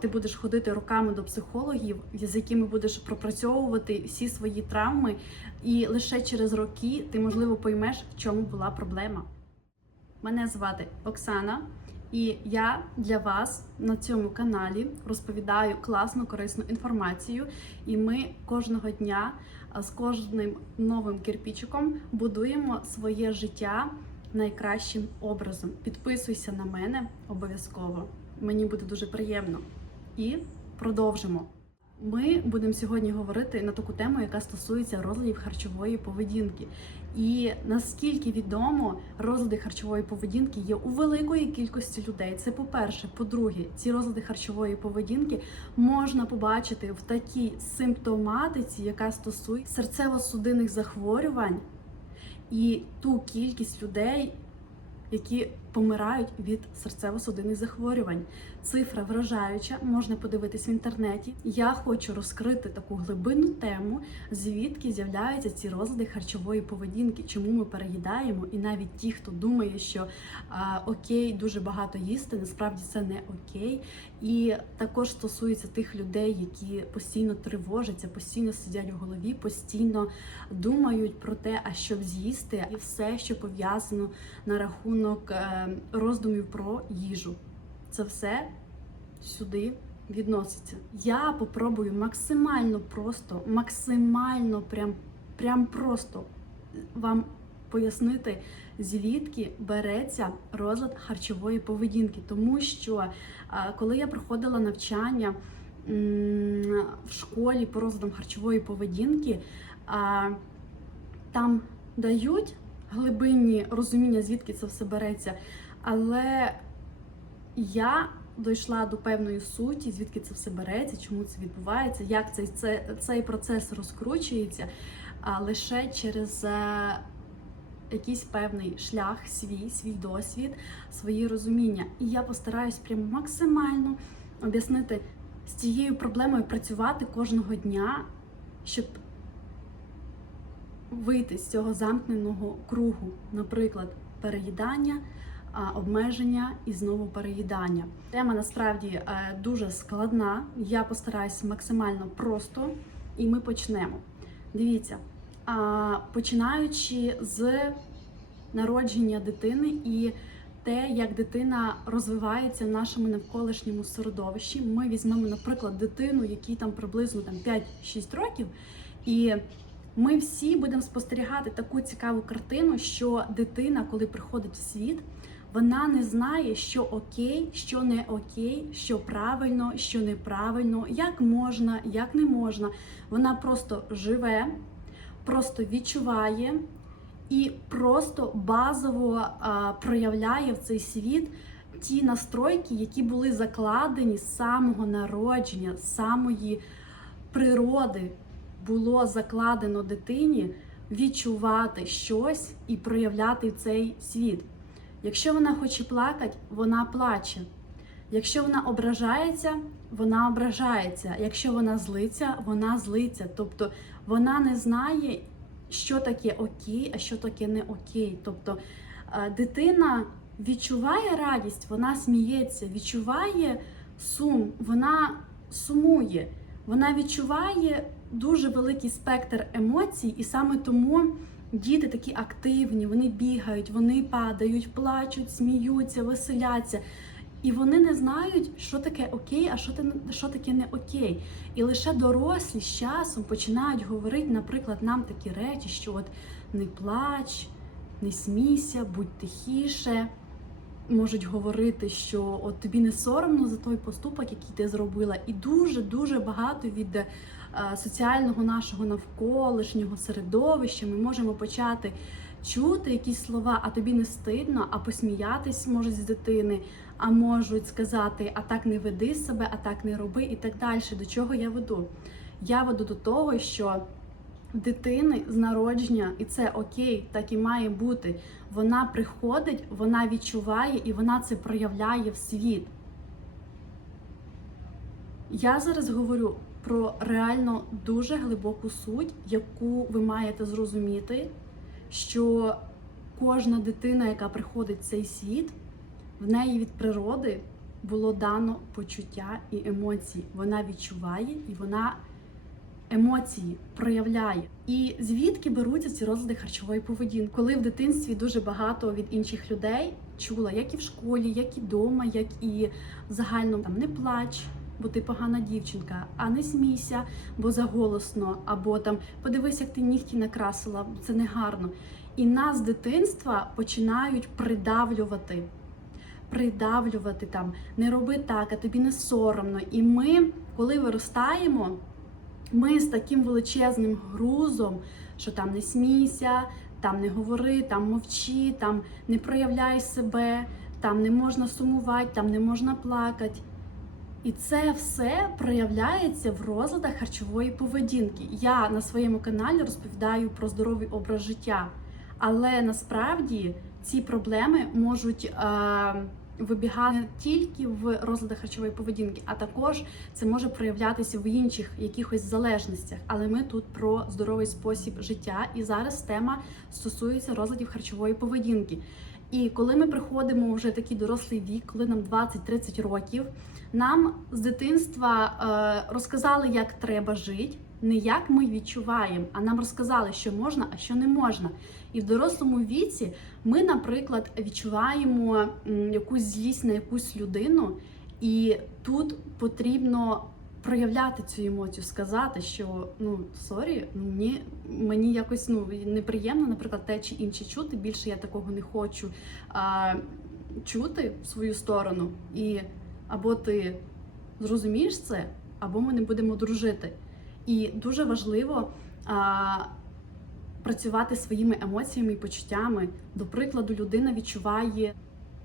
Ти будеш ходити роками до психологів, з якими будеш пропрацьовувати всі свої травми, і лише через роки ти, можливо, поймеш, в чому була проблема. Мене звати Оксана, і я для вас на цьому каналі розповідаю класну корисну інформацію. І ми кожного дня з кожним новим кирпічиком будуємо своє життя найкращим образом. Підписуйся на мене обов'язково. Мені буде дуже приємно. І продовжимо. Ми будемо сьогодні говорити на таку тему, яка стосується розладів харчової поведінки. І наскільки відомо, розлади харчової поведінки є у великої кількості людей. Це по-перше. По-друге, ці розлади харчової поведінки можна побачити в такій симптоматиці, яка стосується серцево-судинних захворювань, і ту кількість людей, які помирають від серцево-судинних захворювань. Цифра вражаюча, можна подивитись в інтернеті. Я хочу розкрити таку глибинну тему, звідки з'являються ці розлади харчової поведінки, чому ми переїдаємо, і навіть ті, хто думає, що а, окей, дуже багато їсти, насправді це не окей. І також стосується тих людей, які постійно тривожаться, постійно сидять у голові, постійно думають про те, а що з'їсти, і все, що пов'язано на рахунок е, роздумів про їжу. Це все сюди відноситься. Я попробую максимально просто, максимально прям, прям просто вам пояснити, звідки береться розлад харчової поведінки. Тому що коли я проходила навчання в школі по розладам харчової поведінки, там дають глибинні розуміння, звідки це все береться. Але я дійшла до певної суті, звідки це все береться, чому це відбувається, як цей, це, цей процес розкручується, а лише через е, якийсь певний шлях, свій, свій досвід, свої розуміння. І я постараюсь прямо максимально об'яснити з цією проблемою працювати кожного дня, щоб вийти з цього замкненого кругу, наприклад, переїдання, обмеження і знову переїдання. Тема насправді е, дуже складна. Я постараюся максимально просто, і ми почнемо. Дивіться, починаючи з народження дитини і те, як дитина розвивається в нашому навколишньому середовищі. Ми візьмемо, наприклад, дитину, якій там приблизно там 5-6 років, і ми всі будемо спостерігати таку цікаву картину, що дитина, коли приходить в світ, вона не знає, що окей, що не окей, що правильно, що неправильно, як можна, як не можна. Вона просто живе, просто відчуває і просто базово а, проявляє в цей світ ті настройки, які були закладені з самого народження, з самої природи було закладено дитині відчувати щось і проявляти цей світ. Якщо вона хоче плакати, вона плаче. Якщо вона ображається, вона ображається. Якщо вона злиться, вона злиться. Тобто вона не знає, що таке окей, а що таке не окей. Тобто е, дитина відчуває радість, вона сміється, відчуває сум, вона сумує, вона відчуває дуже великий спектр емоцій, і саме тому діти такі активні, вони бігають, вони падають, плачуть, сміються, веселяться. І вони не знають, що таке окей, а що що таке не окей. І лише дорослі з часом починають говорити, наприклад, нам такі речі, що от не плач, не смійся, будь тихіше. Можуть говорити, що от тобі не соромно за той поступок, який ти зробила, і дуже дуже багато від е, соціального нашого навколишнього середовища ми можемо почати чути якісь слова, а тобі не стидно, а посміятись можуть з дитини, а можуть сказати, а так не веди себе, а так не роби, і так далі. До чого я веду? Я веду до того, що дитини з народження, і це окей, так і має бути. Вона приходить, вона відчуває і вона це проявляє в світ. Я зараз говорю про реально дуже глибоку суть, яку ви маєте зрозуміти, що кожна дитина, яка приходить в цей світ, в неї від природи було дано почуття і емоції. Вона відчуває і вона емоції проявляє. І звідки беруться ці розлади харчової поведінки? Коли в дитинстві дуже багато від інших людей чула, як і в школі, як і вдома, як і загально там не плач. Бо ти погана дівчинка, а не смійся, бо заголосно, або там подивись, як ти нігті накрасила, це не гарно. І нас з дитинства починають придавлювати. Придавлювати там, не роби так, а тобі не соромно. І ми, коли виростаємо, ми з таким величезним грузом, що там не смійся, там не говори, там мовчи, там не проявляй себе, там не можна сумувати, там не можна плакати. І це все проявляється в розладах харчової поведінки. Я на своєму каналі розповідаю про здоровий образ життя, але насправді ці проблеми можуть е, вибігати не тільки в розладах харчової поведінки, а також це може проявлятися в інших якихось залежностях. Але ми тут про здоровий спосіб життя, і зараз тема стосується розладів харчової поведінки. І коли ми приходимо вже в такий дорослий вік, коли нам 20-30 років, нам з дитинства е, розказали, як треба жити, не як ми відчуваємо, а нам розказали, що можна, а що не можна. І в дорослому віці ми, наприклад, відчуваємо якусь злість на якусь людину, і тут потрібно проявляти цю емоцію, сказати, що ну сорі, ну мені, мені якось ну неприємно, наприклад, те чи інше чути. Більше я такого не хочу а, чути в свою сторону. І або ти зрозумієш це, або ми не будемо дружити. І дуже важливо а, працювати своїми емоціями і почуттями. До прикладу, людина відчуває.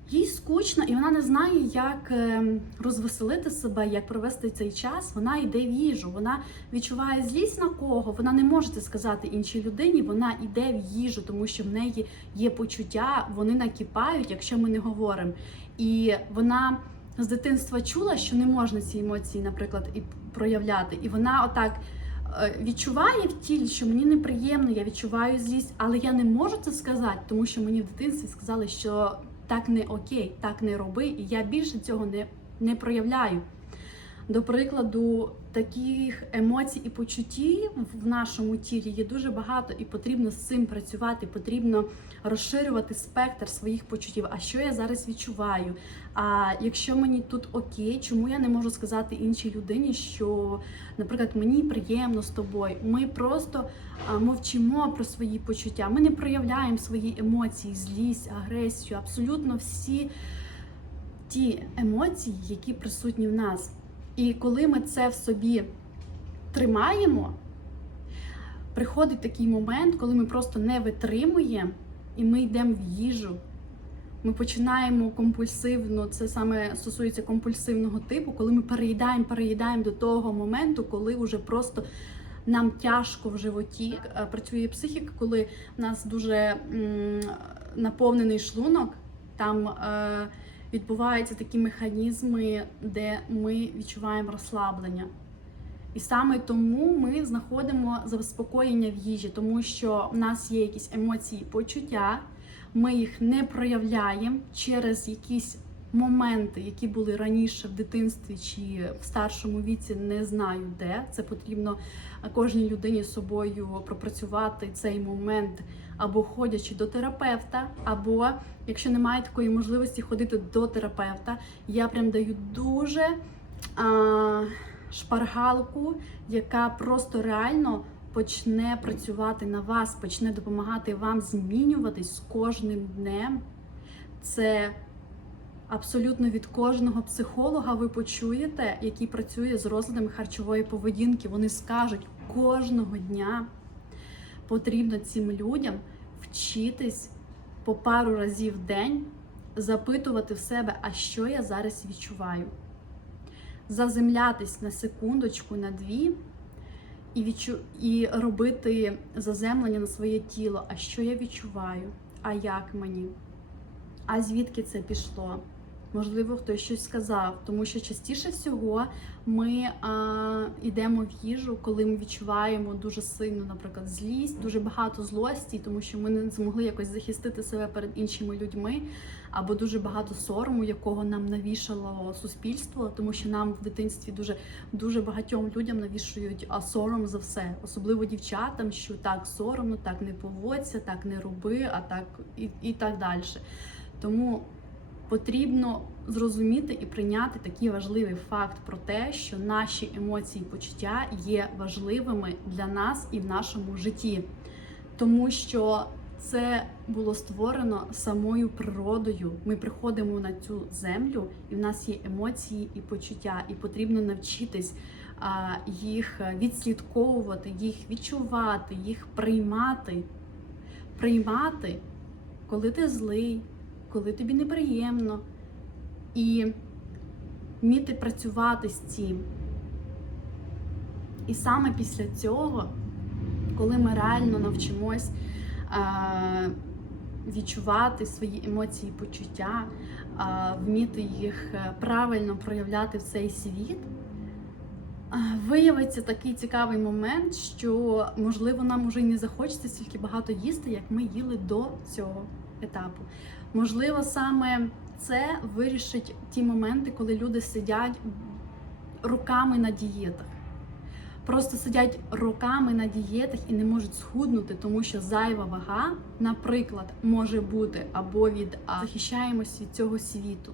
Їй скучно, і вона не знає, як ем, розвеселити себе, як провести цей час. Вона йде в їжу. Вона відчуває злість на кого. Вона не може це сказати іншій людині. Вона йде в їжу, тому що в неї є почуття, вони накипають, якщо ми не говоримо. І вона з дитинства чула, що не можна ці емоції, наприклад, і проявляти. І вона отак відчуває в тілі, що мені неприємно, я відчуваю злість, але я не можу це сказати, тому що мені в дитинстві сказали, що так не окей, так не роби, і я більше цього не, не проявляю. До прикладу, таких емоцій і почуттів в нашому тілі є дуже багато, і потрібно з цим працювати, потрібно розширювати спектр своїх почуттів. А що я зараз відчуваю? А якщо мені тут окей, чому я не можу сказати іншій людині, що, наприклад, мені приємно з тобою? Ми просто мовчимо про свої почуття. Ми не проявляємо свої емоції, злість, агресію, абсолютно всі ті емоції, які присутні в нас. І коли ми це в собі тримаємо, приходить такий момент, коли ми просто не витримуємо і ми йдемо в їжу. Ми починаємо компульсивно, це саме стосується компульсивного типу, коли ми переїдаємо, переїдаємо до того моменту, коли вже просто нам тяжко в животі. Е, Працює психіка, коли в нас дуже м, наповнений шлунок, там е, відбуваються такі механізми, де ми відчуваємо розслаблення. І саме тому ми знаходимо заспокоєння в їжі, тому що в нас є якісь емоції, почуття, ми їх не проявляємо через якісь моменти, які були раніше в дитинстві чи в старшому віці, не знаю де. Це потрібно кожній людині з собою пропрацювати цей момент або ходячи до терапевта, або якщо немає такої можливості ходити до терапевта, я прям даю дуже. А, шпаргалку, яка просто реально почне працювати на вас, почне допомагати вам змінюватись з кожним днем. Це абсолютно від кожного психолога ви почуєте, який працює з розладами харчової поведінки. Вони скажуть, кожного дня потрібно цим людям вчитись по пару разів в день запитувати в себе, а що я зараз відчуваю заземлятись на секундочку, на дві, і відчу... і робити заземлення на своє тіло. А що я відчуваю? А як мені? А звідки це пішло? Можливо, хтось щось сказав, тому що частіше всього ми а, йдемо в їжу, коли ми відчуваємо дуже сильну, наприклад, злість, дуже багато злості, тому що ми не змогли якось захистити себе перед іншими людьми. або дуже багато сорому, якого нам навішало суспільство, тому що нам в дитинстві дуже дуже багатьом людям навішують сором за все, особливо дівчатам, що так соромно, так не поводься, так не роби, а так і, і так далі. Тому потрібно зрозуміти і прийняти такий важливий факт про те, що наші емоції і почуття є важливими для нас і в нашому житті, тому що це було створено самою природою. Ми приходимо на цю землю, і в нас є емоції і почуття, і потрібно навчитись їх відслідковувати, їх відчувати, їх приймати, приймати, коли ти злий, коли тобі неприємно, і вміти працювати з цим. І саме після цього, коли ми реально навчимось відчувати свої емоції і почуття, вміти їх е, правильно проявляти в цей світ, виявиться такий цікавий момент, що можливо нам уже й не захочеться стільки багато їсти, як ми їли до цього етапу. Можливо, саме це вирішить ті моменти, коли люди сидять руками на дієтах. Просто сидять роками на дієтах і не можуть схуднути, тому що зайва вага, наприклад, може бути або від захищаємось від цього світу.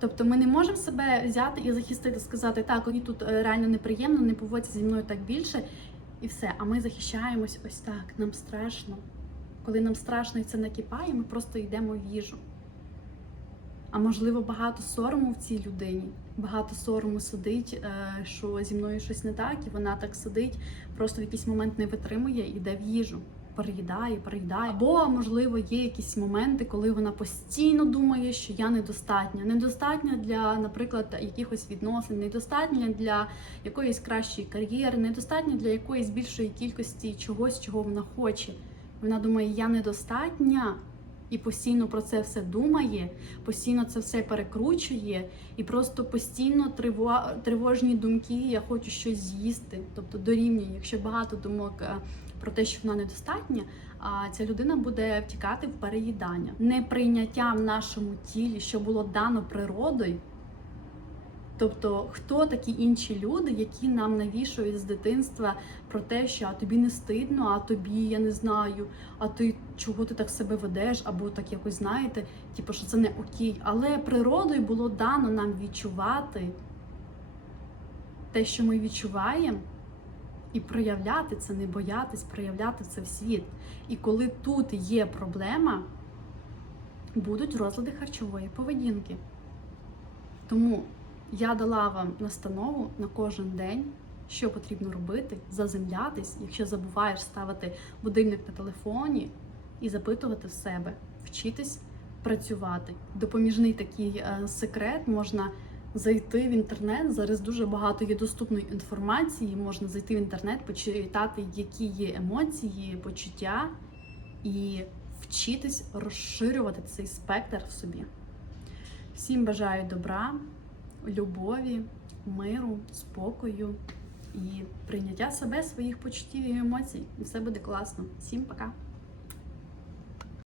Тобто ми не можемо себе взяти і захистити, сказати, так, мені тут е, реально неприємно, не поводься зі мною так більше, і все. А ми захищаємось ось так, нам страшно. Коли нам страшно і це накипає, ми просто йдемо в їжу. А можливо, багато сорому в цій людині, багато сорому сидить, е, що зі мною щось не так, і вона так сидить, просто в якийсь момент не витримує і йде в їжу, переїдає, переїдає. Або, можливо, є якісь моменти, коли вона постійно думає, що я недостатня. Недостатня для, наприклад, якихось відносин, недостатня для якоїсь кращої кар'єри, недостатня для якоїсь більшої кількості чогось, чого вона хоче. Вона думає, я недостатня. І постійно про це все думає, постійно це все перекручує, і просто постійно триво- тривожні думки, я хочу щось з'їсти. Тобто дорівнює, якщо багато думок е, про те, що вона недостатня, а ця людина буде втікати в переїдання. Неприйняття в нашому тілі, що було дано природою. Тобто, хто такі інші люди, які нам навішують з дитинства про те, що а тобі не стидно, а тобі я не знаю, а ти чого ти так себе ведеш, або так якось знаєте, типу, що це не окей. Але природою було дано нам відчувати те, що ми відчуваємо, і проявляти це, не боятись, проявляти це в світ. І коли тут є проблема, будуть розлади харчової поведінки. Тому я дала вам настанову на кожен день, що потрібно робити, заземлятись, якщо забуваєш ставити будильник на телефоні і запитувати в себе, вчитись працювати. Допоміжний такий е, секрет можна зайти в інтернет. Зараз дуже багато є доступної інформації. Можна зайти в інтернет, почитати, які є емоції, почуття, і вчитись розширювати цей спектр в собі. Всім бажаю добра, любові, миру, спокою і прийняття себе, своїх почуттів і емоцій. І все буде класно. Всім пока!